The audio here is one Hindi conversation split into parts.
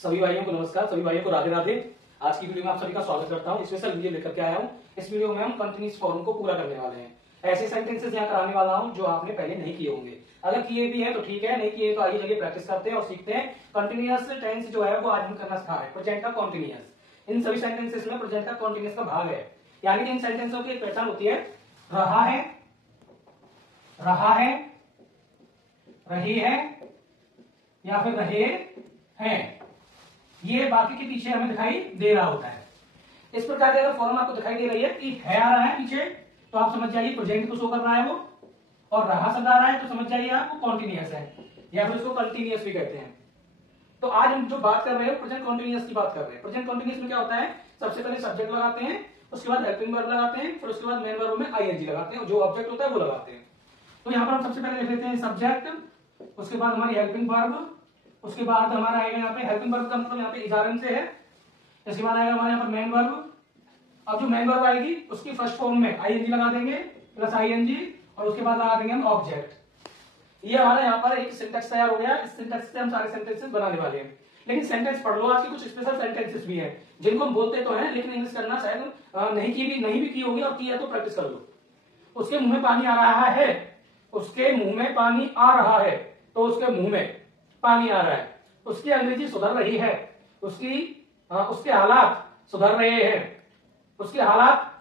सभी भाइयों को नमस्कार, सभी भाइयों को राधे राधे। आज की वीडियो में आप सभी का स्वागत करता हूं। स्पेशल वीडियो लेकर के आया हूं। इस वीडियो में हम कंटिन्यूअस फॉर्म को पूरा करने वाले हैं। ऐसे सेंटेंसेस यहाँ कराने वाला हूं जो आपने पहले नहीं किए होंगे। अगर किए भी हैं तो ठीक है, नहीं किए तो आइए चलिए प्रैक्टिस करते हैं और सीखते हैं। कंटिन्यूअस टेंस जो है वो आज हम करना सिखा रहे हैं। प्रेजेंट का कॉन्टिन्यूअस, इन सभी सेंटेंसेस में प्रेजेंट का कॉन्टिन्यूअस का भाग है। यानी कि इन सेंटेंसों की एक पहचान होती है, रहा है, रही है या फिर रहे हैं। ये बाकी के पीछे हमें दिखाई दे रहा होता है। इस प्रकार की अगर फॉर्म आपको दिखाई दे रही है कि है आ रहा है पीछे, तो आप समझ जाइए प्रेजेंट को शो कर रहा है वो, और रहा शब्द आ रहा है तो समझ जाइए आप वो कॉन्टिन्यूअस है या फिर उसको कंटिन्यूअस भी कहते हैं। तो आज हम जो बात कर रहे हैं प्रेजेंट कॉन्टिन्यूअस की बात कर रहे हैं। प्रेजेंट कॉन्टिन्यूअस में क्या होता है, सबसे पहले सब्जेक्ट लगाते हैं, उसके बाद हेल्पिंग वर्ब लगाते हैं, फिर उसके बाद मेन वर्ब में आईएनजी लगाते हैं, जो ऑब्जेक्ट होता है वो लगाते हैं। तो यहाँ पर हम सबसे पहले लिख लेते हैं सब्जेक्ट, उसके बाद हमारी हेल्पिंग वर्ब, उसके बाद हमारा आएगा यहाँ पे हेल्पिंग वर्ब का मतलब यहाँ पे इजारम से है। इसके बाद आएगा हमारे यहाँ पर मेन वर्ब। अब जो मेन वर्ब आएगी उसकी फर्स्ट फॉर्म में आईएनजी लगा देंगे प्लस आईएनजी, और उसके बाद लगा देंगे हम ऑब्जेक्ट। ये हमारा यहाँ पर एक सिंटेक्स तैयार हो गया। इस सिंटेक्स से हम सारे सेंटेंसेस बनाने वाले हैं। लेकिन सेंटेंस पढ़ लो, आज के कुछ स्पेशल सेंटेंसेस भी हैं जिनको हम बोलते तो हैं लेकिन इंग्लिश करना शायद नहीं भी की होगी, और किया तो प्रैक्टिस कर लो। उसके मुंह में पानी आ रहा है, उसके मुंह में पानी आ रहा है, तो उसके मुंह में पानी आ रहा है। उसकी अंग्रेजी सुधर रही है, उसके हालात सुधर रहे हैं, उसकी हालात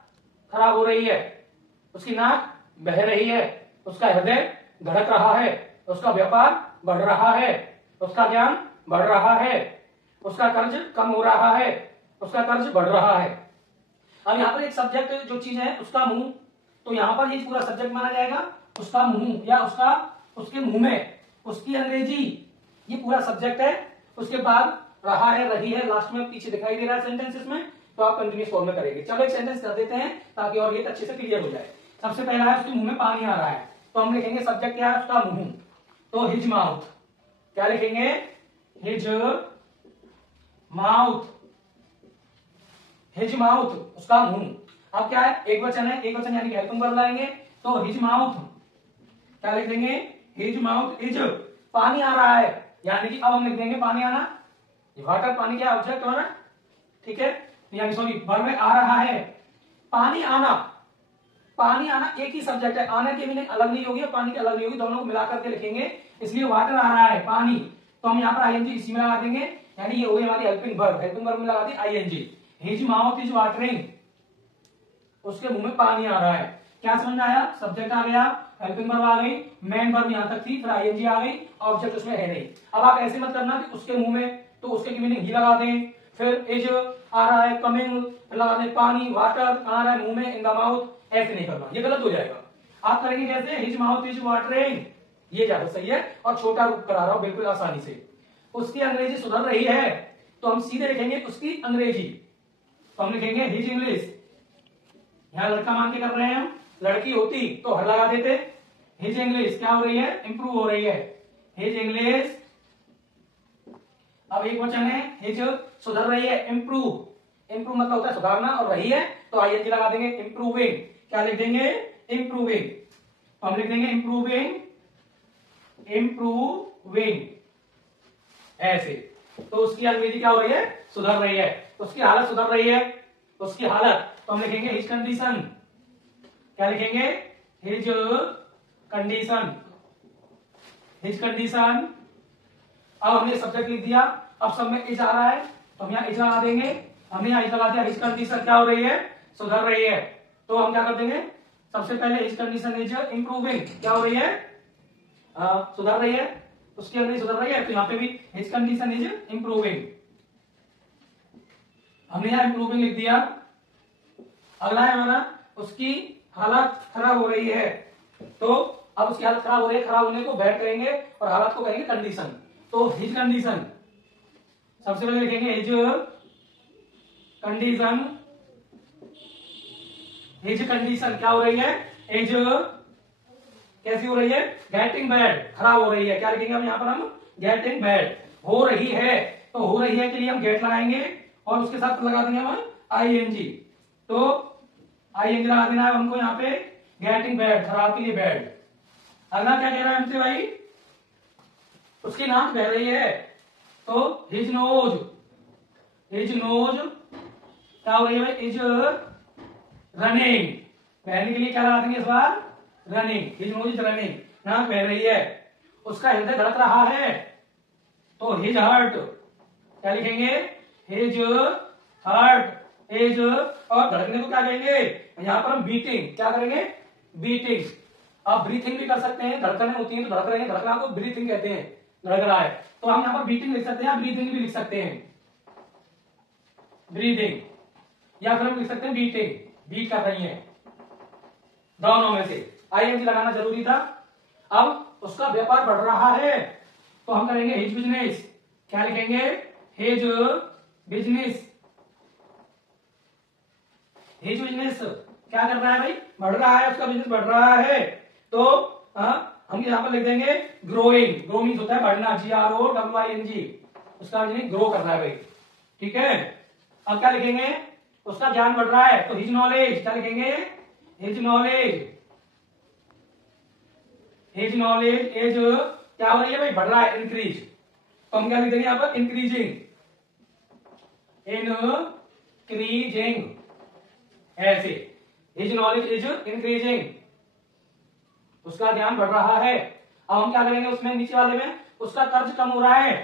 खराब हो रही है, उसकी नाक बह रही है, उसका हृदय धड़क रहा है, उसका व्यापार बढ़ रहा है, उसका ज्ञान बढ़ रहा है, उसका कर्ज कम हो रहा है, उसका कर्ज बढ़ रहा है। अब यहाँ पर एक सब्जेक्ट जो चीज है उसका मुंह, तो यहाँ पर ये पूरा सब्जेक्ट माना जाएगा। उसका मुंह या उसके मुंह में, उसकी अंग्रेजी, ये पूरा सब्जेक्ट है। उसके बाद रहा है, रही है, लास्ट में पीछे दिखाई दे रहा है सेंटेंसेस में, तो आप कंटिन्यूअस फॉर्म में करेंगे। चलो एक सेंटेंस कर देते हैं ताकि और ये अच्छे से क्लियर हो जाए। सबसे पहला है उसके मुंह में पानी आ रहा है, तो हम लिखेंगे सब्जेक्ट क्या है, उसका मुंह, तो हिज माउथ। क्या लिखेंगे, हिज माउथ, हिज माउथ, उसका मुंह। अब क्या है, एक वचन है, एक वचन यानी कि हेल्पिंग वर्ब लाएंगे, तो हिज माउथ क्या लिख देंगे, हिज माउथ इज, पानी आ रहा है, यानी कि अब हम लिख देंगे पानी आना। वाटर, पानी क्या ऑब्जेक्ट हमारा, ठीक है, यानी सॉरी वर्ब में आ रहा है। पानी आना, पानी आना एक ही सब्जेक्ट है, आने की मीनिंग अलग नहीं होगी और पानी की अलग नहीं होगी, दोनों को मिलाकर के लिखेंगे। इसलिए वाटर आ रहा है, पानी, तो हम यहाँ पर आईएनजी इसी में लगा देंगे, यानी ये हो गई हमारी हेल्पिंग वर्ब। हेल्पिंग वर्ब में लगा दी ING. His mouth is watering, उसके मुंह में पानी आ रहा है। क्या समझ में आया, सब्जेक्ट आ गया, हेल्पिंग वर्ब आ गई, मेन वर्ब यहां तक थी, फिर आईएनजी आ गई, ऑब्जेक्ट उसमें है नहीं। अब आप ऐसे मत करना कि उसके मुंह में, तो उसके की मीनिंग ही लगा दें, फिर इज आ रहा है, कमिंग लगा दें, पानी, वाटर कहाँ आ रहा है, मुंह में, इन द माउथ, ऐसे नहीं करना, ये गलत हो जाएगा। आप करेंगे कैसे, हिज माउथ इज वाटरिंग, ये ज्यादा सही है, और छोटा रूप करा रहा हूं बिल्कुल आसानी से। उसकी अंग्रेजी सुधर रही है, तो हम सीधे लिखेंगे उसकी अंग्रेजी, तो हम लिखेंगे हिज इंग्लिश। यहां लड़का मान के कर रहे हैं हम, लड़की होती तो हर लगा देते। हिज इंग्लिश क्या हो रही है, इंप्रूव हो रही है, हिज इंग्लिश। अब एक वचन है, हिज सुधर रही है, इंप्रूव, इंप्रूव मतलब होता है सुधारना, और रही है तो आईएनजी लगा देंगे, इंप्रूविंग। क्या लिख देंगे, इंप्रूविंग, तो हम लिख देंगे इंप्रूविंग, इंप्रूविंग, ऐसे। तो उसकी अंग्रेजी क्या हो रही है, सुधर रही है, उसकी हालत सुधर रही है, उसकी हालत, तो हम लिखेंगे हिज कंडीशन। क्या लिखेंगे, हिज कंडीशन, हिज कंडीशन। अब हमने सब्जेक्ट लिख दिया, अब सब में इज आ रहा है, तो हम यहाँ इज लगा देंगे। हमने यहाँ इज लगा दिया, हिज कंडीशन क्या हो रही है, सुधर रही है, तो हम क्या कर देंगे, सबसे पहले हिज कंडीशन इज इंप्रूविंग, क्या हो रही है, सुधर रही है, उसकी अंग्रेजी सुधर रही है, तो यहाँ पे भी हिज कंडीशन इज इंप्रूविंग, हमने यहाँ इंप्रूविंग लिख दिया। अगला है हमारा, उसकी हालत खराब हो रही है, तो अब उसकी हालत खराब हो रही है, खराब होने को बैड करेंगे और हालत को कहेंगे कंडीशन, तो हिज कंडीशन। सबसे पहले लिखेंगे हिज कंडीशन, हिज कंडीशन क्या हो रही है, हिज कैसी हो रही है, गेटिंग बैड, खराब हो रही है। क्या लिखेंगे हम यहाँ पर, हम गेटिंग बैड, हो रही है, तो हो रही है के लिए हम गेट लगाएंगे और उसके साथ लगा देंगे हम आईएनजी, तो आईएनजी लगा देना है हमको यहाँ पे, गेटिंग बैड, खराब के लिए बैड। अगला क्या कह रहा है हमसे भाई, उसकी नाक बह रही है, तो हिज नोज क्या हो रही है भाई, इज रनिंग, बहने के लिए क्या लगा देंगे इस बार, running, his nose is running, नाक बह रही है। उसका हृदय धड़क रहा है, तो हिज हार्ट क्या लिखेंगे, हिज हार्ट इज, और धड़कने को क्या कहेंगे, यहां पर हम बीटिंग क्या करेंगे, बीटिंग। आप ब्रीथिंग भी कर सकते हैं, धड़कने होती है तो धड़क रहे हैं, धड़कना को ब्रीथिंग कहते हैं, धड़क रहा है, तो हम यहाँ पर बीटिंग लिख सकते हैं, ब्रीथिंग भी लिख सकते हैं, ब्रीदिंग, या फिर हम लिख सकते हैं बीटिंग, बीट कर रही है, दोनों में से आईएनजी लगाना जरूरी था। अब उसका व्यापार बढ़ रहा है, तो हम करेंगे हिज बिजनेस, क्या लिखेंगे, हिज बिजनेस, हिज बिजनेस क्या कर रहा है भाई, बढ़ रहा है, उसका बिजनेस बढ़ रहा है, तो हम यहाँ पर लिख देंगे ग्रोइंग, ग्रो मीन्स होता है बढ़ना, GROWING, उसका बिजनेस ग्रो कर रहा है भाई, ठीक है। अब क्या लिखेंगे, उसका ज्ञान बढ़ रहा है, तो हिज नॉलेज क्या लिखेंगे, his knowledge, his knowledge is क्या हो रही है भाई, बढ़ रहा है, इंक्रीज, तो हम क्या लिख देंगे यहाँ पर, इंक्रीजिंग, इंक्रीजिंग, ऐसे हिज नॉलेज इज इंक्रीजिंग, उसका ज्ञान बढ़ रहा है। अब हम क्या करेंगे, उसमें नीचे वाले में उसका कर्ज कम हो रहा है,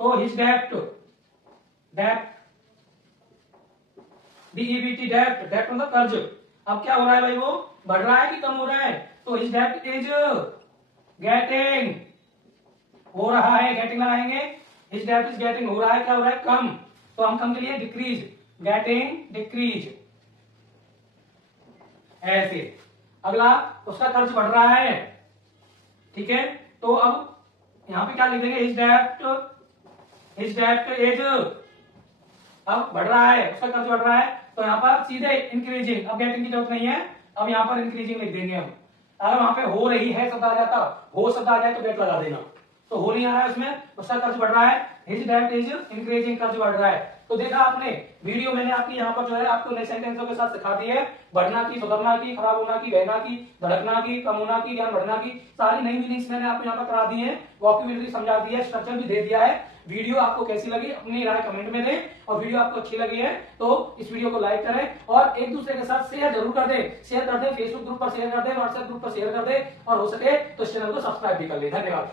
तो हिज डेप्ट, डेप्ट DEBT, डेप्ट, डेप्ट मतलब कर्ज, अब क्या हो रहा है भाई, वो बढ़ रहा है कि कम हो रहा है, तो हिज डेप्ट इज गेटिंग, हो रहा है, गेटिंग लगाएंगे, हिज डेप्ट इज गेटिंग, हो रहा है, क्या हो रहा है, कम, तो हम कम के लिए डिक्रीज, गेटिंग डिक्रीज, ऐसे। अगला उसका कर्ज बढ़ रहा है, ठीक है, तो अब यहां पे क्या लिख देंगे, हिज डेप्ट इज, अब बढ़ रहा है, उसका कर्ज बढ़ रहा है, तो यहां पर सीधे इंक्रीजिंग, अब गेटिंग की जरूरत नहीं है, अब यहां पर इंक्रीजिंग लिख देंगे हम। अगर वहां पे हो रही है शब्द आ जाता, हो शब्द आ जाए तो गेट लगा देना, तो हो नहीं आ रहा है उसमें, उसका कर्ज बढ़ रहा है, हिज डेप्ट इज इंक्रीजिंग, कर्ज बढ़ रहा है। तो देखा आपने वीडियो, मैंने आपकी यहाँ पर जो है आपको नए सेंटेंसों के साथ सिखा दी है, बढ़ना की, सुधरना की, खराब होना की, बहना की, धड़कना की, कम होना की, ज्ञान बढ़ना की, सारी नई मीनिंग्स मैंने आपको यहाँ पर करा दी है, वोकैब्युलरी समझा दी है, स्ट्रक्चर भी दे दिया है। वीडियो आपको कैसी लगी अपनी राय कमेंट में दें, और वीडियो आपको अच्छी लगी है तो इस वीडियो को लाइक करें और एक दूसरे के साथ शेयर जरूर कर दें, शेयर कर दें, फेसबुक ग्रुप पर शेयर कर दें, व्हाट्सएप ग्रुप पर शेयर कर दें, और हो सके तो इस चैनल को सब्सक्राइब भी कर लें। धन्यवाद।